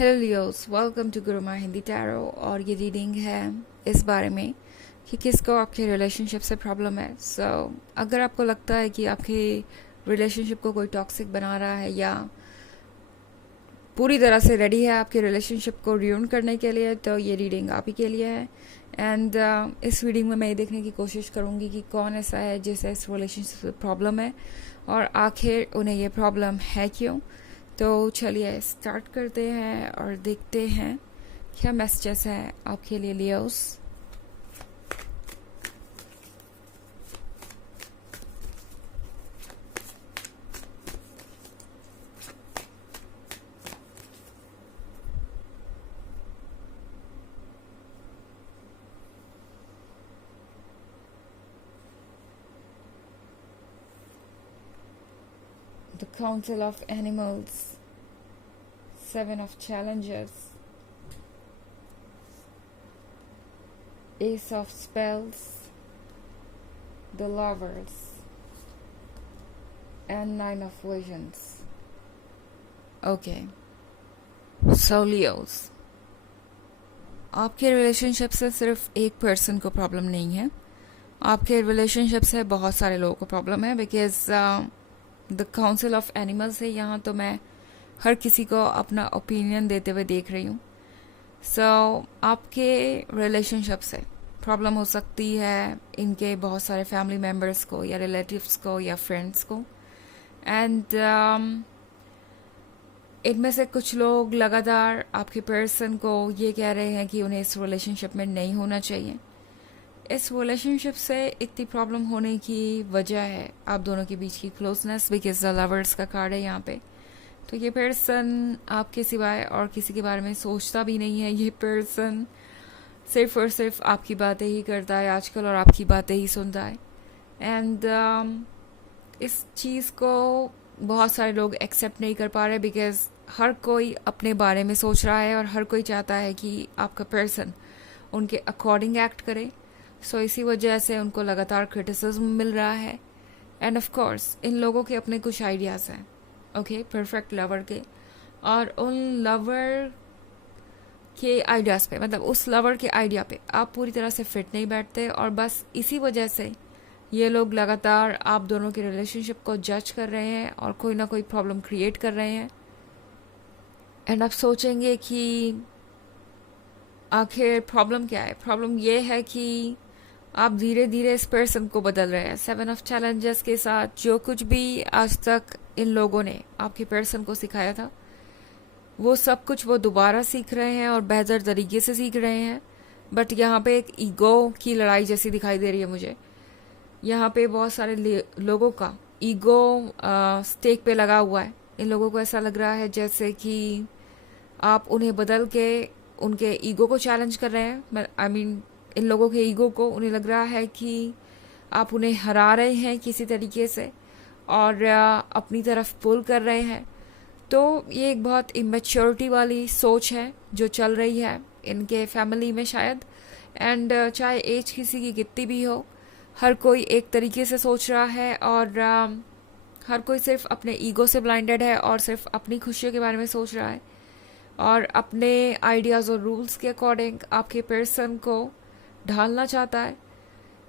Hello Leos, welcome to Guruma Hindi tarot. और ये reading है इस बारे में कि किसको आपके रिलेशनशिप से प्रॉब्लम है। अगर आपको लगता है कि आपके रिलेशनशिप को कोई टॉक्सिक बना रहा है या पूरी तरह से रेडी है आपके रिलेशनशिप को रियून करने के लिए, तो ये रीडिंग आप ही के लिए है। एंड इस रीडिंग में मैं ये देखने की कोशिश करूँगी कि कौन ऐसा है जिसे इस रिलेशनशिप से प्रॉब्लम है और आखिर उन्हें ये प्रॉब्लम है क्यों। तो चलिए स्टार्ट करते हैं और देखते हैं क्या मैसेजेस है आपके लिए Leos. The Council of Animals, Seven of Challenges, Ace of Spells, The Lovers, and Nine of Visions. Okay, so Leos, आपके रिलेशनशिप से सिर्फ एक पर्सन को प्रॉब्लम नहीं है, आपके रिलेशनशिप से बहुत सारे लोगों को प्रॉब्लम है। Because the council of animals है यहाँ, तो मैं हर किसी को अपना ओपिनियन देते हुए देख रही हूँ। आपके रिलेशनशिप से प्रॉब्लम हो सकती है इनके बहुत सारे फैमिली मेम्बर्स को या रिलेटिव्स को या फ्रेंड्स को। एंड इनमें से कुछ लोग लगातार आपके पर्सन को ये कह रहे हैं कि उन्हें इस रिलेशनशिप में नहीं होना चाहिए। इस रिलेशनशिप से इतनी प्रॉब्लम होने की वजह है आप दोनों के बीच की क्लोजनेस, बिकॉज द लवर्स का कार्ड है यहाँ पे। तो ये पर्सन आपके सिवाय और किसी के बारे में सोचता भी नहीं है। ये पर्सन सिर्फ और सिर्फ आपकी बातें ही करता है आजकल और आपकी बातें ही सुनता है। एंड इस चीज़ को बहुत सारे लोग एक्सेप्ट नहीं कर पा रहे, बिकॉज हर कोई अपने बारे में सोच रहा है और हर कोई चाहता है कि आपका पर्सन उनके अकॉर्डिंग एक्ट करे। इसी वजह से उनको लगातार क्रिटिसिज्म मिल रहा है। एंड ऑफ कोर्स इन लोगों के अपने कुछ आइडियाज़ हैं, ओके, परफेक्ट लवर के, और उन लवर के आइडियाज़ पे, मतलब उस लवर के आइडिया पे आप पूरी तरह से फिट नहीं बैठते। और बस इसी वजह से ये लोग लगातार आप दोनों के रिलेशनशिप को जज कर रहे हैं और कोई ना कोई प्रॉब्लम क्रिएट कर रहे हैं। एंड आप सोचेंगे कि आखिर प्रॉब्लम क्या है। प्रॉब्लम ये है कि आप धीरे धीरे इस पर्सन को बदल रहे हैं। सेवन ऑफ चैलेंजेस के साथ जो कुछ भी आज तक इन लोगों ने आपके पर्सन को सिखाया था, वो सब कुछ वो दोबारा सीख रहे हैं और बेहतर तरीके से सीख रहे हैं। बट यहाँ पे एक ईगो की लड़ाई जैसी दिखाई दे रही है मुझे। यहाँ पे बहुत सारे लोगों का ईगो स्टेक पे लगा हुआ है। इन लोगों को ऐसा लग रहा है जैसे कि आप उन्हें बदल के उनके ईगो को चैलेंज कर रहे हैं। आई मीन इन लोगों के ईगो को उन्हें लग रहा है कि आप उन्हें हरा रहे हैं किसी तरीके से और अपनी तरफ पुल कर रहे हैं। तो ये एक बहुत इमेच्योरिटी वाली सोच है जो चल रही है इनके फैमिली में शायद। एंड चाहे एज किसी की कितनी भी हो, हर कोई एक तरीके से सोच रहा है और हर कोई सिर्फ अपने ईगो से ब्लाइंडेड है और सिर्फ अपनी खुशियों के बारे में सोच रहा है और अपने आइडियाज़ और रूल्स के अकॉर्डिंग आपके पर्सन को ढालना चाहता है।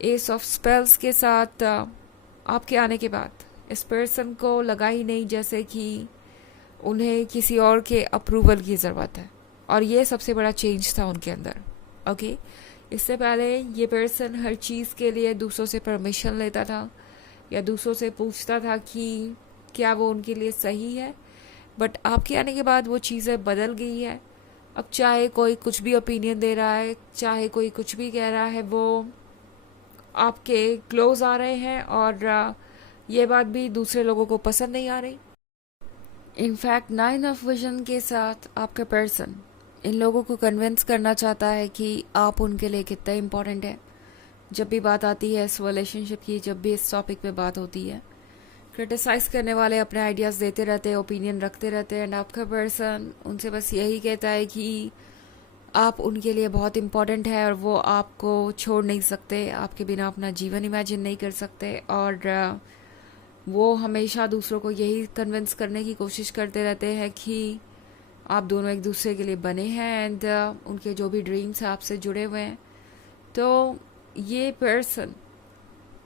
एस ऑफ स्पेल्स के साथ आपके आने के बाद इस पर्सन को लगा ही नहीं जैसे कि उन्हें किसी और के अप्रूवल की ज़रूरत है। और ये सबसे बड़ा चेंज था उनके अंदर, ओके। इससे पहले ये पर्सन हर चीज़ के लिए दूसरों से परमिशन लेता था या दूसरों से पूछता था कि क्या वो उनके लिए सही है। बट आपके आने के बाद वो चीज़ें बदल गई है। अब चाहे कोई कुछ भी ओपिनियन दे रहा है, चाहे कोई कुछ भी कह रहा है, वो आपके क्लोज आ रहे हैं और ये बात भी दूसरे लोगों को पसंद नहीं आ रही। इनफैक्ट नाइन ऑफ विजन के साथ आपका पर्सन इन लोगों को कन्विंस करना चाहता है कि आप उनके लिए कितना इम्पोर्टेंट है। जब भी बात आती है इस रिलेशनशिप की, जब भी इस टॉपिक पे बात होती है, क्रिटिसाइज़ करने वाले अपने आइडियाज़ देते रहते हैं, ओपिनियन रखते रहते हैं। एंड आपका पर्सन उनसे बस यही कहता है कि आप उनके लिए बहुत इम्पोर्टेंट है और वो आपको छोड़ नहीं सकते, आपके बिना अपना जीवन इमेजिन नहीं कर सकते। और वो हमेशा दूसरों को यही कन्विंस करने की कोशिश करते रहते हैं कि आप दोनों एक दूसरे के लिए बने हैं एंड उनके जो भी ड्रीम्स हैं आपसे जुड़े हुए हैं। तो ये पर्सन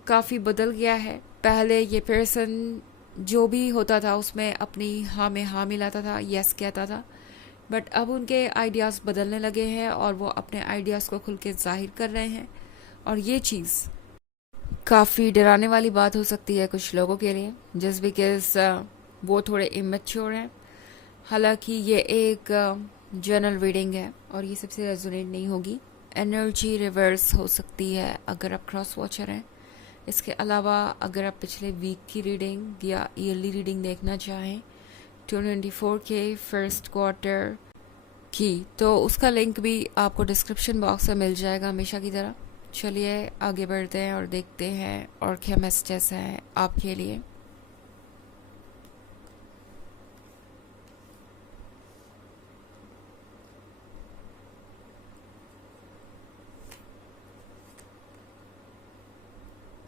काफ़ी बदल गया है। पहले ये पर्सन जो भी होता था उसमें अपनी हाँ में हाँ मिलाता था, यस कहता था, बट अब उनके आइडियाज़ बदलने लगे हैं और वो अपने आइडियाज़ को खुल के जाहिर कर रहे हैं। और ये चीज़ काफ़ी डराने वाली बात हो सकती है कुछ लोगों के लिए, जस्ट बिकॉज वो थोड़े इमेच्योर हैं। हालांकि ये एक जनरल रीडिंग है और ये सबसे रेजोनेट नहीं होगी। एनर्जी रिवर्स हो सकती है अगर आप क्रॉस वॉचर हैं। इसके अलावा अगर आप पिछले वीक की रीडिंग या ईयरली रीडिंग देखना चाहें 2024 के फर्स्ट क्वार्टर की, तो उसका लिंक भी आपको डिस्क्रिप्शन बॉक्स में मिल जाएगा हमेशा की तरह। चलिए आगे बढ़ते हैं और देखते हैं और क्या मैसेजेस हैं आपके लिए।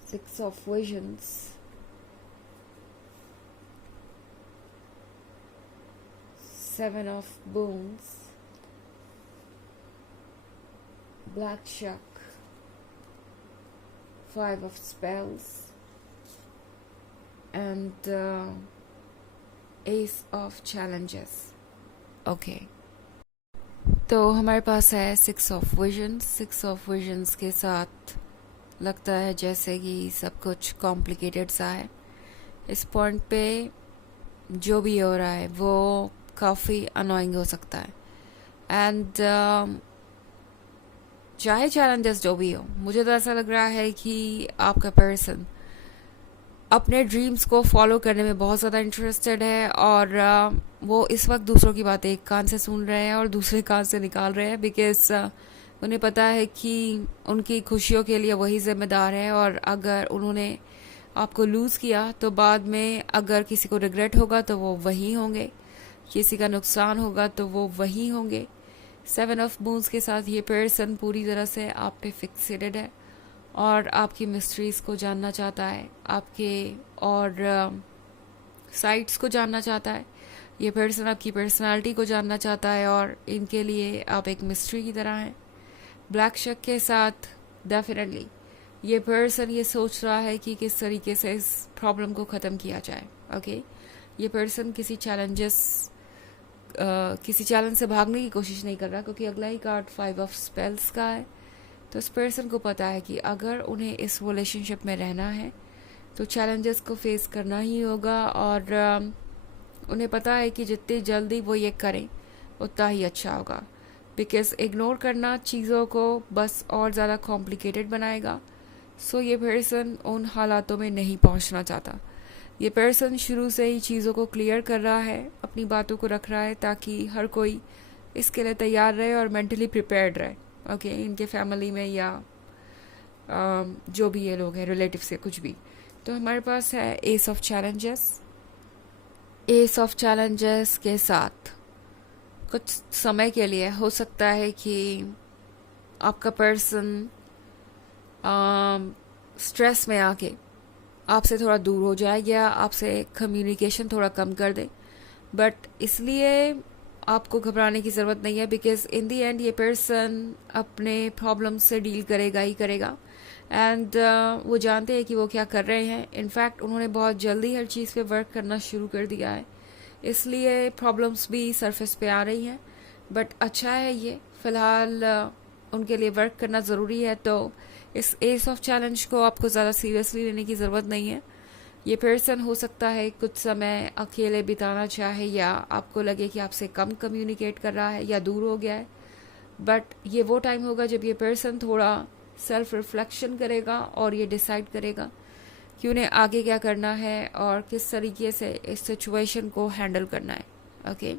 Six of Visions, Seven of Boons, Black Shuck, Five of Spells, and Ace of Challenges. Okay. तो हमारे पास है six of visions. Six of visions के साथ लगता है जैसे कि सब कुछ कॉम्प्लिकेटेड सा है। इस पॉइंट पे जो भी हो रहा है वो काफ़ी अनोइंग हो सकता है एंड चाहे चैलेंजेस जो भी हो, मुझे तो ऐसा लग रहा है कि आपका पर्सन अपने ड्रीम्स को फॉलो करने में बहुत ज़्यादा इंटरेस्टेड है और वो इस वक्त दूसरों की बातें एक कान से सुन रहे हैं और दूसरे कान से निकाल रहे हैं, बिकॉज उन्हें पता है कि उनकी खुशियों के लिए वही जिम्मेदार है और अगर उन्होंने आपको लूज़ किया तो बाद में अगर किसी को रिग्रेट होगा तो वो वही होंगे, किसी का नुकसान होगा तो वो वही होंगे। सेवन ऑफ मून्स के साथ ये पर्सन पूरी तरह से आप पे फिक्सेटेड है और आपकी मिस्ट्रीज़ को जानना चाहता है, आपके और साइट्स को जानना चाहता है। ये पर्सन आपकी पर्सनालिटी को जानना चाहता है और इनके लिए आप एक मिस्ट्री की तरह हैं। ब्लैक शक के साथ डेफिनेटली ये पर्सन ये सोच रहा है कि किस तरीके से इस प्रॉब्लम को ख़त्म किया जाए। ओके, ये पर्सन किसी चैलेंज से भागने की कोशिश नहीं कर रहा, क्योंकि अगला ही कार्ड फाइव ऑफ स्पेल्स का है। तो इस पर्सन को पता है कि अगर उन्हें इस रिलेशनशिप में रहना है तो चैलेंजेस को फेस करना ही होगा और उन्हें पता है कि जितनी जल्दी वो ये करें उतना ही अच्छा होगा, बिकॉज इग्नोर करना चीज़ों को बस और ज़्यादा कॉम्प्लिकेटेड बनाएगा। सो ये पर्सन उन हालातों में नहीं पहुंचना चाहता। ये पर्सन शुरू से ही चीज़ों को क्लियर कर रहा है, अपनी बातों को रख रहा है ताकि हर कोई इसके लिए तैयार रहे और मेंटली प्रिपेयर्ड रहे। ओके, इनके फैमिली में या जो भी ये लोग हैं रिलेटिव से कुछ भी। तो हमारे पास है S of challenges. S of challenges के साथ कुछ समय के लिए हो सकता है कि आपका पर्सन स्ट्रेस में आके आपसे थोड़ा दूर हो जाए या आपसे कम्युनिकेशन थोड़ा कम कर दे, बट इसलिए आपको घबराने की ज़रूरत नहीं है, बिकॉज इन दी एंड ये पर्सन अपने प्रॉब्लम से डील करेगा ही करेगा एंड वो जानते हैं कि वो क्या कर रहे हैं। इनफैक्ट उन्होंने बहुत जल्दी हर चीज़ पे वर्क करना शुरू कर दिया है, इसलिए प्रॉब्लम्स भी सरफेस पे आ रही हैं। बट अच्छा है, ये फ़िलहाल उनके लिए वर्क करना ज़रूरी है। तो इस एस ऑफ चैलेंज को आपको ज़्यादा सीरियसली लेने की ज़रूरत नहीं है। ये पर्सन हो सकता है कुछ समय अकेले बिताना चाहे या आपको लगे कि आपसे कम कम्युनिकेट कर रहा है या दूर हो गया है, बट ये वो टाइम होगा जब ये पर्सन थोड़ा सेल्फ रिफ्लेक्शन करेगा और ये डिसाइड करेगा कि उन्हें आगे क्या करना है और किस तरीके से इस सिचुएशन को हैंडल करना है। ओके,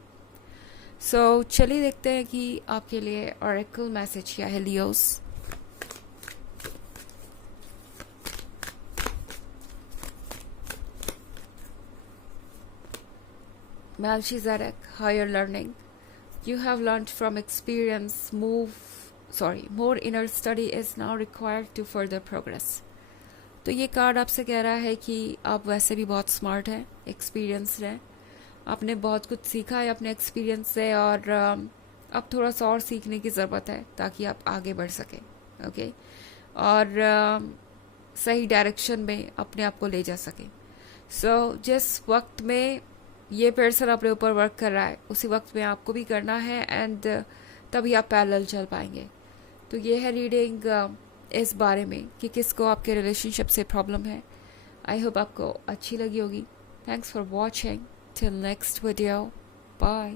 सो चलिए देखते हैं कि आपके लिए ऑरेकल मैसेज क्या है Leos. Melchizedek, higher learning. You have learned from experience. More inner study is now required to further progress. तो ये कार्ड आपसे कह रहा है कि आप वैसे भी बहुत स्मार्ट हैं, एक्सपीरियंस्ड हैं, आपने बहुत कुछ सीखा है अपने एक्सपीरियंस से, और अब थोड़ा सा और सीखने की ज़रूरत है ताकि आप आगे बढ़ सकें। ओके, और सही डायरेक्शन में अपने आप को ले जा सकें। सो जिस वक्त में ये पर्सन अपने ऊपर वर्क कर रहा है उसी वक्त में आपको भी करना है, एंड तभी आप पैरेलल चल पाएंगे। तो ये है रीडिंग इस बारे में कि किसको आपके रिलेशनशिप से प्रॉब्लम है। आई होप आपको अच्छी लगी होगी। Thanks for watching. Till next video, bye.